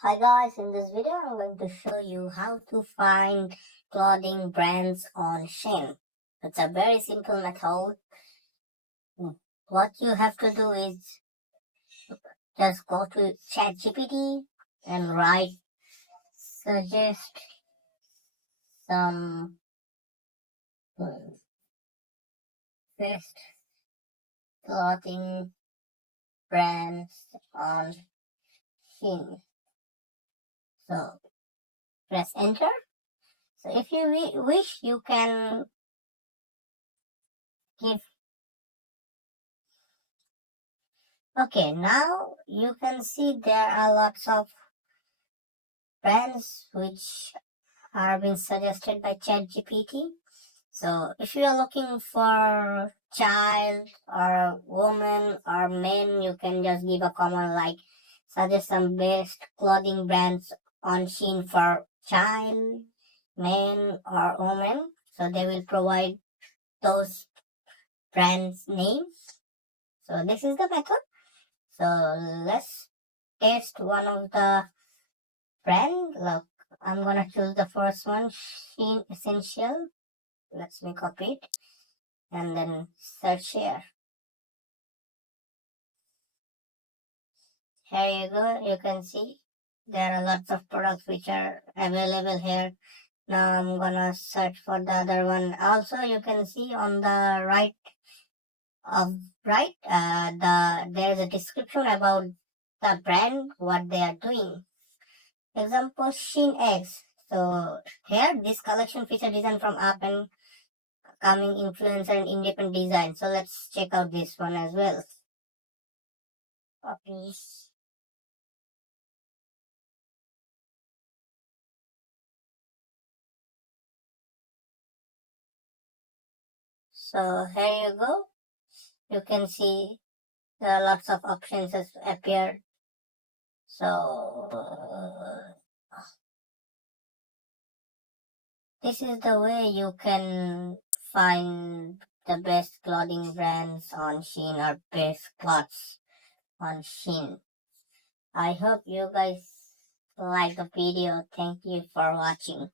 Hi guys, in this video I'm going to show you how to find clothing brands on Shein. It's a very simple method. What you have to do is just go to ChatGPT and suggest some best clothing brands on Shein. So press enter. So if you wish, you can give. Okay, now you can see there are lots of brands which are being suggested by ChatGPT. So if you are looking for child or woman or men, you can just give a comment like suggest some best clothing brands on Shein for child, men or woman. So they will provide those brands names. So this is the method. So let's test one of the brand. Look, I'm gonna choose the first one, Shein Essential. Let me copy it and then search here. Here you go. You can see there are lots of products which are available here. Now I'm gonna search for the other one. Also, you can see on the right there's a description about the brand, what they are doing. Example, Shein X. So here this collection feature design from up and coming influencer and independent design. So let's check out this one as well. Copy. So here you go. You can see there are lots of options has appeared. So this is the way you can find the best clothing brands on Shein or best clothes on Shein. I hope you guys like the video. Thank you for watching.